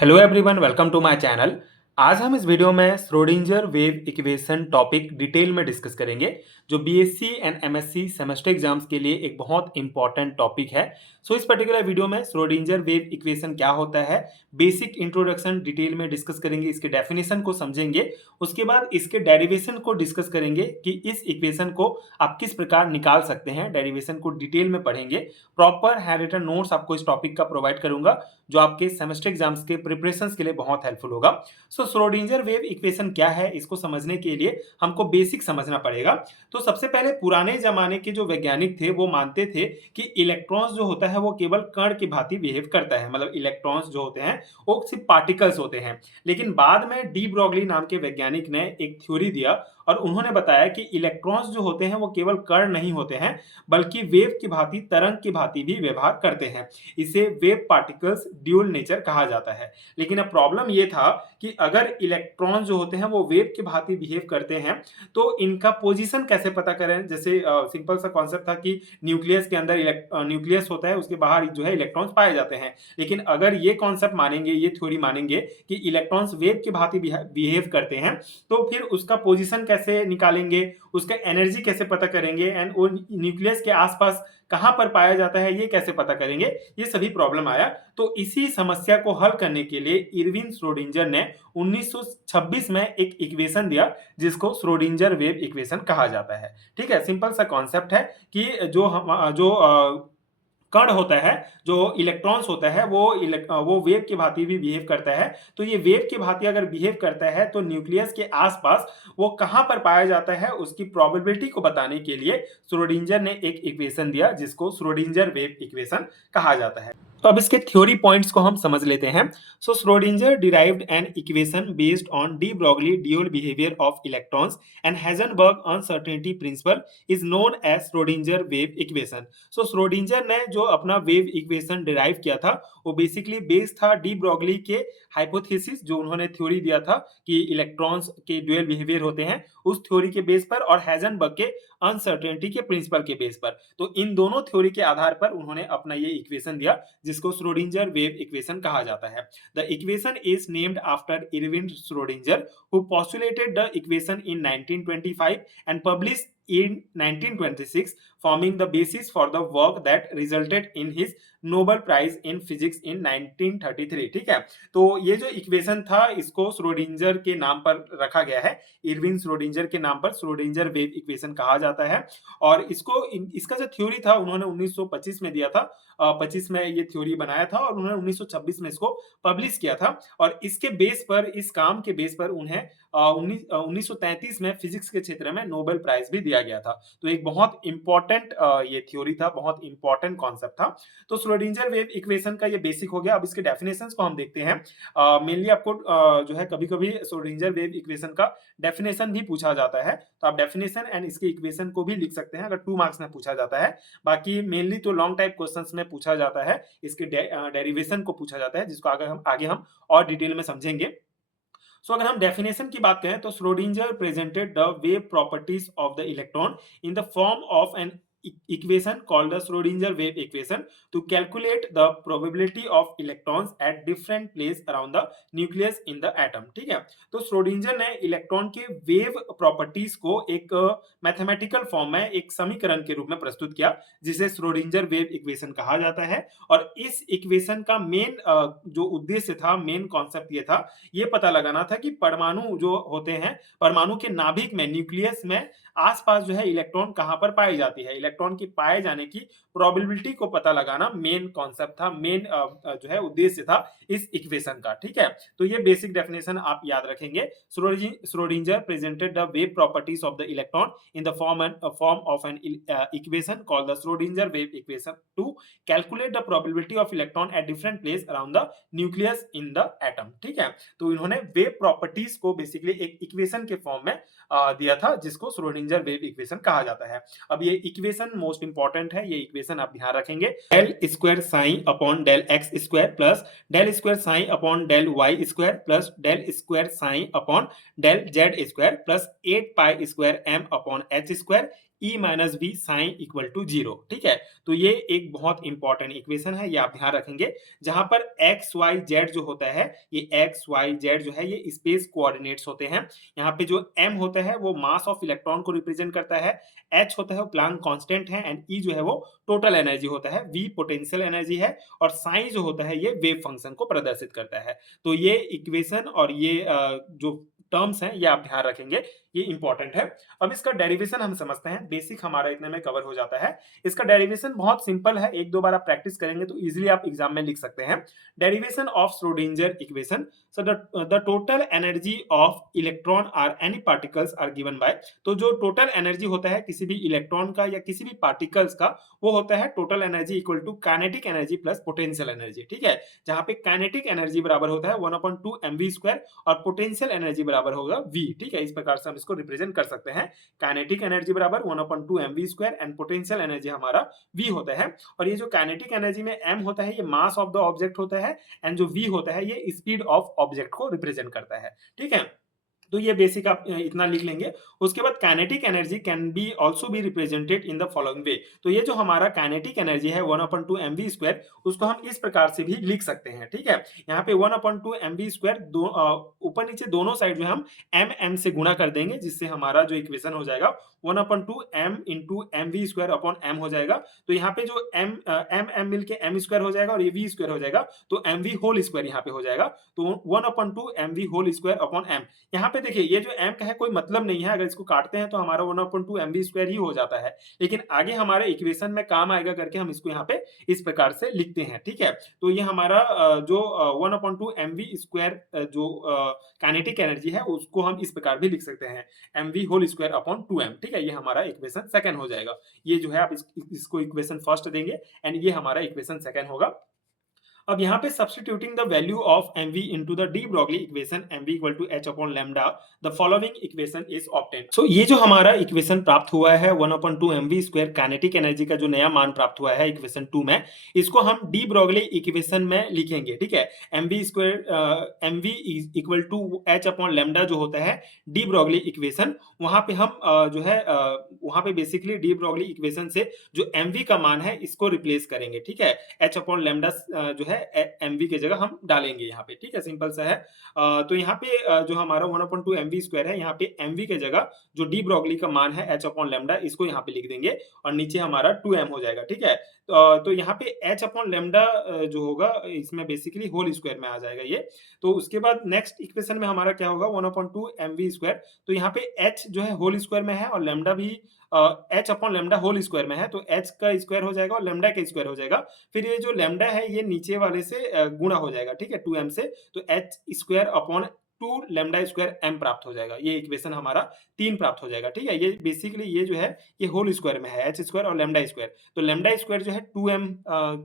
Hello everyone, welcome to my channel. आज हम इस वीडियो में Schrodinger wave equation topic detail में डिस्कस करेंगे, जो BSc and MSc semester exams के लिए एक बहुत इंपॉर्टेंट टॉपिक है। इस पर्टिकुलर वीडियो में श्रोडिंगर वेव इक्वेशन क्या होता है, बेसिक इंट्रोडक्शन डिटेल में डिस्कस करेंगे, इसके डेफिनेशन को समझेंगे। उसके बाद इसके डेरिवेशन को डिस्कस करेंगे कि इस इक्वेशन को आप किस प्रकार निकाल सकते हैं। डेरिवेशन को डिटेल में पढ़ेंगे। प्रॉपर हैंड रिटन नोट्स आपको इस टॉपिक का प्रोवाइड करूंगा, जो आपके सेमेस्टर एग्जाम्स के प्रिपरेशंस के लिए बहुत हेल्पफुल होगा। श्रोडिंगर वेव इक्वेशन क्या है, इसको समझने के लिए हमको बेसिक समझना पड़ेगा। तो सबसे पहले पुराने जमाने के जो वैज्ञानिक थे वो मानते थे कि इलेक्ट्रॉन्स जो होता है वो केवल कण की भांति बिहेव करता है, मतलब इलेक्ट्रॉन्स जो होते हैं वो सिर्फ पार्टिकल्स होते हैं। लेकिन बाद में डी ब्रॉगली नाम के वैज्ञानिक ने एक थ्योरी दिया और उन्होंने बताया कि इलेक्ट्रॉन्स जो होते हैं वो केवल कण नहीं होते हैं, बल्कि वेव की भांति, तरंग की भांति भी व्यवहार करते हैं। इसे वेव पार्टिकल्स ड्यूल नेचर कहा जाता है। लेकिन अब प्रॉब्लम ये था कि अगर इलेक्ट्रॉन जो होते हैं वो वेव की भांति बिहेव करते हैं, तो इनका पोजीशन कैसे पता करें। जैसे सिंपल सा कॉन्सेप्ट था कि न्यूक्लियस के अंदर न्यूक्लियस होता है, उसके बाहर जो है इलेक्ट्रॉन्स पाए जाते हैं। लेकिन अगर ये कॉन्सेप्ट मानेंगे, ये थ्योरी मानेंगे कि इलेक्ट्रॉन्स वेव की भांति बिहेव करते हैं, तो फिर उसका पोजीशन कैसे निकालेंगे, उसका एनर्जी कैसे पता करेंगे, एंड वो न्यूक्लियस के आसपास कहां पर पाया जाता है ये कैसे पता करेंगे, ये सभी प्रॉब्लम आया। तो इसी समस्या को हल करने के लिए इरविन श्रोडिंगर ने 1926 में एक इक्वेशन दिया, जिसको श्रोडिंगर वेव इक्वेशन कहा जाता है। ठीक है, सिंपल सा कॉन्सेप्ट है कि जो कण होता है, जो इलेक्ट्रॉन्स होता है, वो वेव की भांति भी बिहेव करता है। तो ये वेव की भांति अगर बिहेव करता है तो न्यूक्लियस के आसपास वो कहां पर पाया जाता है, उसकी प्रोबेबिलिटी को बताने के लिए श्रोडिंगर ने एक इक्वेशन दिया, जिसको श्रोडिंगर वेव इक्वेशन कहा जाता है। तो अब इसके थ्योरी पॉइंट्स को हम समझ लेते हैं। Schrodinger derived an equation based on de Broglie dual behaviour of electrons and Heisenberg uncertainty principle is known as Schrodinger wave equation. Schrodinger ने जो अपना वेव इक्वेशन डिराइव किया था, वो बेसिकली बेस्ड था डी ब्रॉगली के हाइपोथेसिस, जो उन्होंने थ्योरी दिया था कि इलेक्ट्रॉन्स के ड्यूल बिहेवियर होते हैं, उस थ्योरी के बेस पर, और हाइजेनबर्ग के अनसर्टेनिटी के प्रिंसिपल के बेस पर। तो इन दोनों थ्योरी के आधार पर उन्होंने अपना ये इक्वेशन दिया, जिसको श्रोडिंगर वेव इक्वेशन कहा जाता है। The equation is named after Irwin Schrodinger, who postulated the equation in 1925 and published in 1926, forming the basis for the work that resulted in his Nobel prize in physics in 1933। ठीक है, तो ये जो equation था, इसको Schrodinger के नाम पर रखा गया है, इरविन श्रोडिंगर के नाम पर श्रोडिंगर वेव इक्वेशन कहा जाता है। और इसका जो थ्योरी था उन्होंने 1925 में दिया था, 25 में ये थ्योरी बनाया था, और उन्होंने 1926 में इसको पब्लिश किया था। और इसके बेस पर, इस काम के बेस पर उन्हें 1933 में फिजिक्स के क्षेत्र में नोबेल प्राइज भी दिया गया था। तो एक बहुत इंपॉर्टेंट ये थ्योरी था, बहुत इंपॉर्टेंट कॉन्सेप्ट था। तो श्रोडिंगर वेव इक्वेशन का ये बेसिक हो गया। अब इसके डेफिनेशंस को हम देखते हैं। मेनली आपको जो है कभी-कभी श्रोडिंगर वेव इक्वेशन का डेफिनेशन भी पूछा जाता है, तो आप डेफिनेशन एंड इसके इक्वेशन को भी लिख सकते हैं अगर 2 मार्क्स में पूछा जाता है। बाकी मेनली तो लॉन्ग टाइप क्वेश्चंस में पूछा जाता है, इसके डेरिवेशन को पूछा जाता है, जिसको आगे हम और डिटेल में समझेंगे। अगर हम डेफिनेशन की बात करें तो Schrodinger presented the wave properties of the electron in the form of an equation called the Schrodinger wave equation to calculate the probability of electrons at different place around the nucleus in the atom। ठीक है, तो Schrodinger ने electron के wave properties को एक mathematical form में, एक समीकरण के रूप में प्रस्तुत किया, जिसे श्रोडिंगर वेव इक्वेशन कहा जाता है। और इस इक्वेशन का मेन जो उद्देश्य था, मेन कॉन्सेप्ट ये था, ये पता लगाना था कि परमाणु जो होते हैं, परमाणु के नाभिक में, न्यूक्लियस में आसपास जो है इलेक्ट्रॉन कहां पर पाई जाती है, इलेक्ट्रॉन की पाए जाने की प्रोबेबिलिटी को पता लगाना मेन कॉन्सेप्ट था, मेन जो है उद्देश्य था इस इक्वेशन का। ठीक है, तो ये बेसिक डेफिनेशन आप याद रखेंगे। Schrodinger presented the wave properties of the electron in the form of an equation called the Schrodinger wave equation two calculate the probability of electron at different place around the nucleus in the atom. ठीक है, तो इन्होंने wave properties को basically एक equation के form में दिया था, जिसको श्रोडिंगर वेव इक्वेशन कहा जाता है। अब ये इक्वेशन मोस्ट इंपॉर्टेंट है, ये इक्वेशन आप ध्यान रखेंगे। Del square sine upon del X square plus del square sine upon del Y square plus del square sine upon del Z square plus 8 pi square M upon H square E minus B sine equal to 0, ठीक है। तो ये एक बहुत important equation है, ये आप ध्यान रखेंगे, जहां पर एक्स वाई जेड जो होता है, ये एक्स वाई जेड जो है ये स्पेस कोऑर्डिनेट्स होते हैं। यहाँ पे जो एम होता है वो मास ऑफ इलेक्ट्रॉन को रिप्रेजेंट करता है, एच होता है वो प्लैंक कांस्टेंट है, एंड ई जो है वो टोटल एनर्जी होता है, वी पोटेंशियल एनर्जी है, और साइन जो होता है ये वेव फंक्शन को प्रदर्शित करता है। तो ये इक्वेशन और ये जो टर्म्स हैं ये आप ध्यान रखेंगे, ये इंपॉर्टेंट है। अब इसका डेरिवेशन हम समझते हैं, बेसिक हमारा इतने में कवर हो जाता है। इसका डेरिवेशन बहुत सिंपल है, एक दो बार आप प्रैक्टिस करेंगे तो इजीली आप एग्जाम में लिख सकते हैं। Derivation of Schrodinger equation, so the total energy of electron or any particles are given by, तो जो टोटल एनर्जी होता है किसी भी इलेक्ट्रॉन का या किसी भी पार्टिकल्स का, वो होता है total energy equal to kinetic energy plus potential energy, ठीक है। जहां पे काइनेटिक एनर्जी बराबर होता है 1/2 mv² और पोटेंशियल एनर्जी बराबर होगा v, ठीक है। इस प्रकार से हम इसको रिप्रेजेंट कर सकते हैं, काइनेटिक एनर्जी बराबर 1/2 mv² एंड पोटेंशियल एनर्जी हमारा v होता है। और ये जो काइनेटिक एनर्जी में m होता है ये मास ऑफ द ऑब्जेक्ट होता है, एंड जो v होता है ये स्पीड ऑफ ऑब्जेक्ट को रिप्रेजेंट करता है, ठीक है। तो ये बेसिक आप इतना लिख लेंगे। उसके बाद kinetic energy can be also be represented in the following वे, तो ये जो हमारा काइनेटिक एनर्जी है 1/2 mv², उसको हम इस प्रकार से भी लिख सकते हैं, ठीक है। यहाँ पे 1/2 mv² ऊपर नीचे दोनों साइड में हम m से गुणा कर देंगे, जिससे हमारा जो इक्वेशन हो जाएगा 1/2 m into mv² upon m हो जाएगा। तो यहाँ पे जो m मिलके m² हो जाएगा और ये v² हो जाएगा, तो mv होल स्क्वायर यहाँ पे हो जाएगा, तो 1/2 mv whole square upon m। यहाँ पे देखिए ये जो m का है कोई मतलब नहीं है, अगर इसको काटते हैं तो हमारा 1/2 mv² ही हो जाता है, लेकिन आगे हमारे इक्वेशन में काम आएगा करके हम इसको यहाँ पे इस प्रकार से लिखते हैं, ठीक है। तो ये हमारा जो 1/2 mv² जो काइनेटिक एनर्जी है उसको हम इस प्रकार भी लिख सकते हैं, mv whole square upon 2m, ठीक है। ये हमारा इक्वेशन सेकंड हो जाएगा। ये जो है आप इसको इक्वेशन फर्स्ट देंगे एंड ये हमारा इक्वेशन सेकंड होगा। अब यहाँ पे substituting the value of mv into the de Broglie equation mv equal to h upon lambda, the following equation is obtained. So ये जो हमारा इक्वेशन प्राप्त हुआ है 1/2 mv² काइनेटिक एनर्जी का जो नया मान प्राप्त हुआ है इक्वेशन 2 में, इसको हम डी ब्रॉगली इक्वेशन में लिखेंगे, ठीक है। mv equal to h upon lambda जो होता है डी ब्रॉगली इक्वेशन, वहां पे हम जो है वहां पे बेसिकली डी ब्रॉगली इक्वेशन से जो mv का मान है इसको रिप्लेस करेंगे, ठीक है। h अपॉन लैम्डा जो है mv की जगह हम डालेंगे यहाँ पे, ठीक है, सिंपल सा है। तो यहाँ पे जो हमारा 1/2 mv² है, यहाँ पे mv के जगह जो डी ब्रॉगली का मान है h अपॉन लैम्डा, इसको यहाँ पे लिख देंगे और नीचे हमारा 2m हो जाएगा, ठीक है। तो यहाँ पे h अपॉन लैम्डा जो होगा इसमें बेसिकली होल स्क्वायर में आ जाएगा ये। तो उसके बाद नेक्स्ट इक्वेशन में हमारा क्या होगा 1/2 mv², तो यहाँ पे h जो है होल स्क्वायर में है और लैम्डा भी h upon lambda whole square में है, तो h का स्क्वायर हो जाएगा और लैम्डा का स्क्वायर हो जाएगा। फिर ये जो लैम्डा है ये नीचे वाले से गुणा हो जाएगा, ठीक है, 2m से, तो h² upon 2 lambda square m प्राप्त हो जाएगा। ये इक्वेशन हमारा 3 प्राप्त हो जाएगा, ठीक है। ये बेसिकली ये जो है ये होल स्क्वायर में है, h² और लैम्डा स्क्वायर, तो लैम्डा स्क्वायर जो है 2m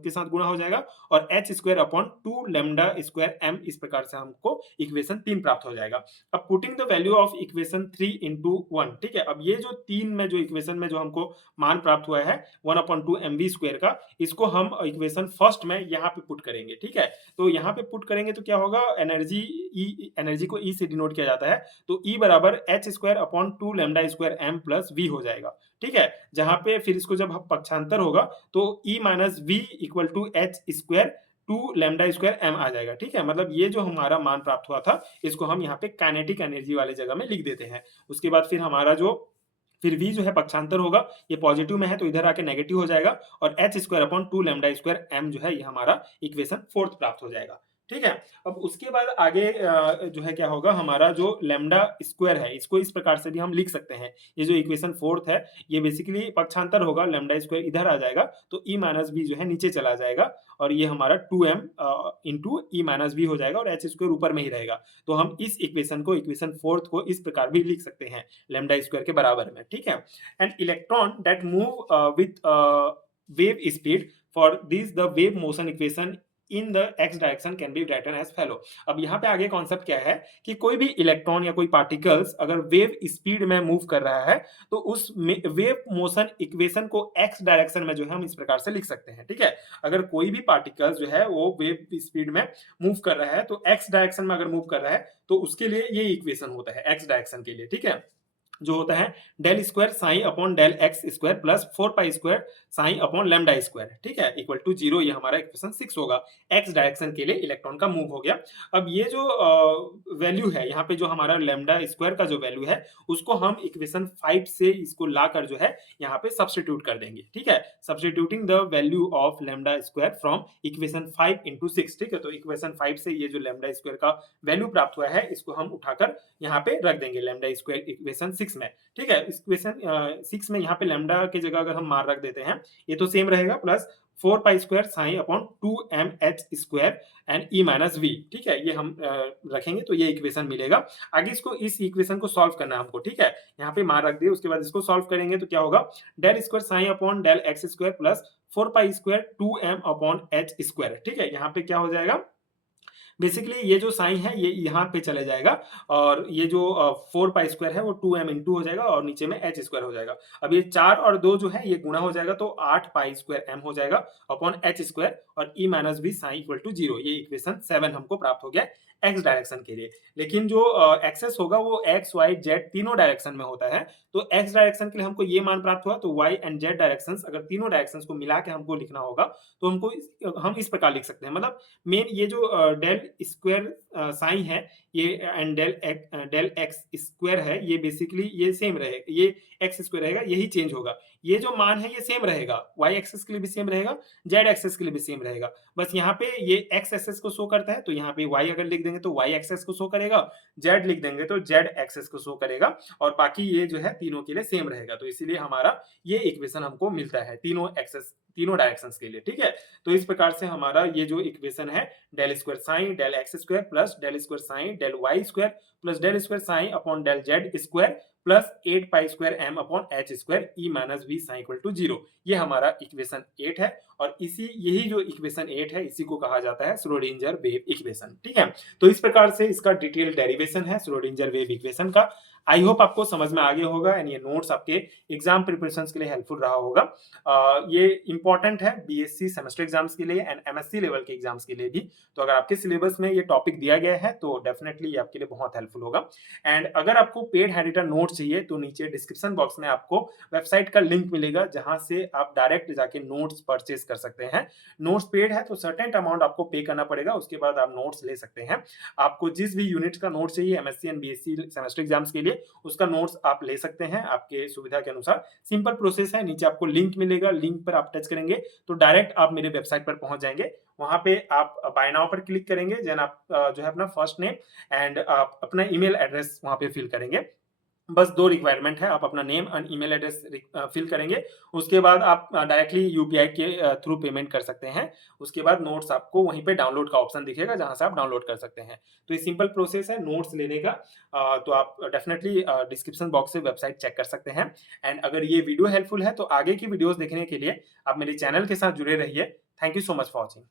के साथ गुणा हो जाएगा और h² upon 2 lambda square m, इस प्रकार से हमको इक्वेशन 3 प्राप्त हो जाएगा। अब putting the value of equation 3 into 1, ठीक है। अब ये जो 3 में जो इक्वेशन में जो हमको मान प्राप्त हुआ है 1/2 mv² का, इसको हम इक्वेशन फर्स्ट में यहाँ पे पुट करेंगे, ठीक है। तो यहाँ पे पुट करेंगे तो क्या होगा, एनर्जी को E से डिनोट किया जाता है, तो E बराबर h² upon 2 lambda square m plus v हो जाएगा, ठीक है। जहां पे फिर इसको जब पक्षांतर होगा तो E minus v equal to h² 2 lambda square m आ जाएगा, ठीक है। मतलब ये जो हमारा मान प्राप्त हुआ था इसको हम यहाँ पे काइनेटिक एनर्जी वाले जगह में लिख देते हैं। उसके बाद फिर हमारा जो फिर v जो है पक्षांतर होगा, ये पॉजिटिव में है तो इधर आके नेगेटिव हो जाएगा और h² upon 2 lambda square m जो है ये हमारा इक्वेशन फोर्थ प्राप्त हो जाएगा, ठीक है। अब उसके बाद आगे जो है क्या होगा, हमारा जो लैम्डा स्क्वायर है इसको इस प्रकार से भी हम लिख सकते हैं। ये जो इक्वेशन फोर्थ है ये बेसिकली पक्षांतर होगा, लैम्डा स्क्वायर इधर आ जाएगा तो E माइनस बी जो है नीचे चला जाएगा और ये हमारा 2m into E minus B हो जाएगा और h² ऊपर में ही रहेगा। तो हम इस इक्वेशन को, इक्वेशन फोर्थ को इस प्रकार भी लिख सकते हैं, लैम्डा स्क्वायर के बराबर में, ठीक है। And electron that move with wave speed, for this the wave motion equation in the X direction can be written as follow. अब यहाँ पे आगे कॉन्सेप्ट क्या है कि कोई भी इलेक्ट्रॉन या कोई पार्टिकल्स अगर वेव स्पीड में मूव कर रहा है तो उस वेव मोशन इक्वेशन को एक्स डायरेक्शन में जो है हम इस प्रकार से लिख सकते हैं, ठीक है। अगर कोई भी पार्टिकल्स जो है वो वेव स्पीड में मूव कर रहा है तो एक्स डायरेक्शन में अगर मूव कर रहा है तो उसके लिए ये इक्वेशन होता है एक्स डायरेक्शन के लिए, ठीक है। जो होता है del square psi upon del X square plus 4 pi square psi upon lambda square, ठीक है, इक्वल टू 0। ये हमारा इक्वेशन 6 होगा। एक्स डायरेक्शन के लिए इलेक्ट्रॉन का मूव हो गया। अब ये जो वैल्यू है यहाँ पे, जो हमारा लैम्डा स्क्वायर का जो वैल्यू है, उसको हम इक्वेशन 5 से इसको लाकर जो है यहाँ पे सब्स्टिट्यूट कर देंगे, ठीक है। Substituting the value of lambda square from equation 5 into 6, ठीक है। तो इक्वेशन 5 से ये जो लैम्डा स्क्वायर का वैल्यू प्राप्त हुआ है, इसको हम उठाकर यहाँ पे रख देंगे लैम्डा स्क्वायर इक्वेशन 6 में, ठीक है। इक्वेशन 6 में यहाँ पे लैम्डा की जगह अगर हम मान रख देते हैं, ये तो सेम रहेगा, plus 4 pi square sine upon 2mh square and E minus V, ठीक है। ये हम रखेंगे तो ये इक्वेशन मिलेगा। आगे इसको, इस इक्वेशन को सॉल्व करना है हमको, ठीक है। यहाँ पे मान रख दिए, उसके बाद इसको सॉल्व करेंगे तो क्या होगा, del square sine upon del X square plus 4 pi square 2m upon h square, ठीक है। यहाँ पे क्या हो जाएगा, बेसिकली ये जो साइन है ये यहाँ पे चले जाएगा, और ये जो 4 पाई स्क्वायर है वो 2m इंटू हो जाएगा और नीचे में h स्क्वायर हो जाएगा। अब ये 4 और 2 जो है ये गुणा हो जाएगा, तो 8 पाई स्क्वायर m हो जाएगा अपॉन h स्क्वायर और e minus B sine equal to 0। ये इक्वेशन 7 हमको प्राप्त हो गया एक्स डायरेक्शन के लिए। लेकिन जो एक्सेस होगा वो एक्स वाई जेड तीनों डायरेक्शन में होता है। तो एक्स डायरेक्शन के लिए हमको ये मान प्राप्त हुआ, तो वाई एंड जेड डायरेक्शंस अगर तीनों डायरेक्शंस को मिला के हमको लिखना होगा, तो हमको हम इस प्रकार लिख सकते हैं। मतलब मेन ये जो डेल स्क्वायर साइन है ये एंड डेल एक्स स्क्वायर है, ये बेसिकली ये सेम रहेगा, ये एक्स स्क्वायर रहेगा, यही चेंज होगा। ये जो मान है ये सेम रहेगा, वाई एक्सेस के लिए भी सेम रहेगा, जेड एक्सेस के लिए भी सेम रहेगा। बस यहाँ पे ये एक्स एक्सेस को शो करता है, तो यहाँ पे वाई अगर लिख देंगे तो वाई एक्सेस को शो करेगा, जेड लिख देंगे तो जेड एक्सेस को शो करेगा, और बाकी ये जो है तीनों के लिए सेम रहेगा। तो इसीलिए हमारा ये इक्वेशन हमको मिलता है तीनों एक्सेस, तीनों डायरेक्शंस के लिए, ठीक है। तो इस प्रकार से हमारा ये जो इक्वेशन है del square sine del X square plus del square sine del Y square plus del square sine upon del Z square plus 8 pi square M upon H square E minus B sine equal to 0, ये हमारा equation 8 है। और यही जो equation 8 है इसी को कहा जाता है श्रोडिंगर वेव इक्वेशन, ठीक है। तो इस प्रकार से इसका डिटेल डेरिवेशन है श्रोडिंगर वेव इक्वेशन का। आई होप आपको समझ में आ गया होगा, एंड ये नोट्स आपके एग्जाम प्रिपरेशन के लिए हेल्पफुल रहा होगा। ये इंपॉर्टेंट है बीएससी सेमेस्टर एग्जाम्स के लिए एंड एमएससी लेवल के एग्जाम्स के लिए भी। तो अगर आपके सिलेबस में ये टॉपिक दिया गया है तो डेफिनेटली ये आपके लिए बहुत हेल्पफुल होगा। एंड अगर आपको पेड एडिटर नोट्स चाहिए तो नीचे डिस्क्रिप्शन बॉक्स में आपको वेबसाइट का लिंक मिलेगा, जहां से आप डायरेक्ट जाके नोट्स परचेज कर सकते हैं। नोट्स पेड है तो सर्टेन अमाउंट आपको पे करना पड़ेगा, उसके बाद आप नोट्स ले सकते हैं। आपको जिस भी यूनिट का नोट्स चाहिए MSc and BSc semester exams के लिए, उसका नोट्स आप ले सकते हैं आपके सुविधा के अनुसार। सिंपल प्रोसेस है, नीचे आपको लिंक मिलेगा, लिंक पर आप टच करेंगे तो डायरेक्ट आप मेरे वेबसाइट पर पहुंच जाएंगे। वहां पे आप बाय नाउ पर क्लिक करेंगे, देन आप जो है अपना फर्स्ट नेम एंड आप अपना ईमेल एड्रेस वहां पे फिल करेंगे। बस 2 रिक्वायरमेंट है, आप अपना name and email address fill करेंगे। उसके बाद आप डायरेक्टली यूपीआई के थ्रू पेमेंट कर सकते हैं। उसके बाद नोट्स आपको वहीं पे डाउनलोड का ऑप्शन दिखेगा, जहां से आप डाउनलोड कर सकते हैं। तो ये सिंपल प्रोसेस है नोट्स लेने का। तो आप डेफिनेटली डिस्क्रिप्शन बॉक्स से वेबसाइट चेक कर सकते हैं। एंड अगर ये वीडियो हेल्पफुल है तो आगे की वीडियोस देखने के लिए आप मेरे चैनल के साथ जुड़े रहिए। Thank you so much for watching.